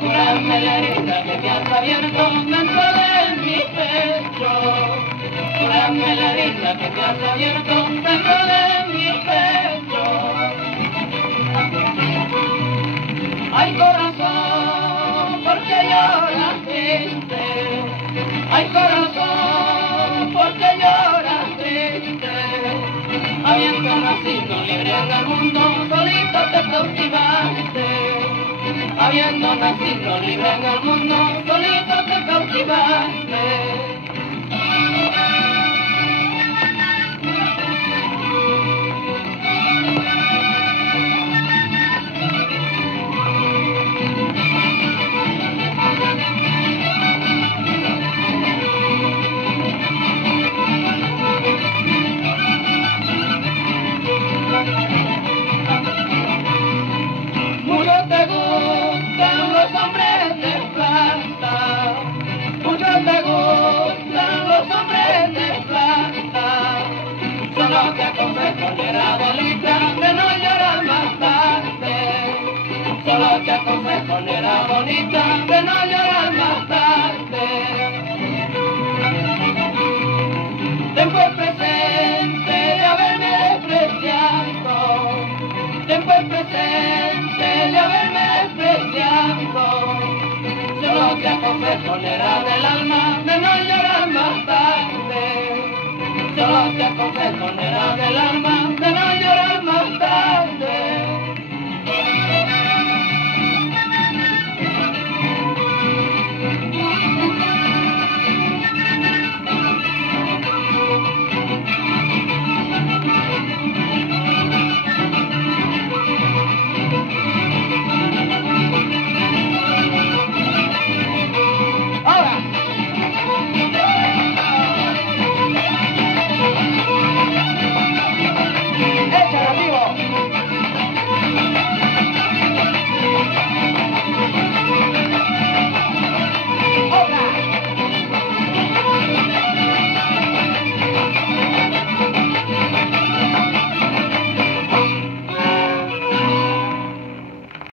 Curarme la herida que te has abierto dentro de mi pecho. Curarme la herida que te has abierto dentro de mi pecho. Ay, corazón, ¿por qué lloras triste? Ay, corazón, ¿por qué lloras triste? Habiendo nacido libre en el mundo, solito te cautivaste. Habiendo nacido libre en el mundo, solito te cautivaste. Mucho te gustan los hombres de plata, mucho te gustan los hombres de plata. Solo te aconsejo, nena bonita, de no llorar más tarde. Solo te aconsejo, nena bonita, de no llorar más tarde. Ten por presente de haberme despreciado, ten por presente de haberme despreciado. Solo te aconsejo, nena del alma, de no llorar más tarde. Solo te aconsejo, nena del alma,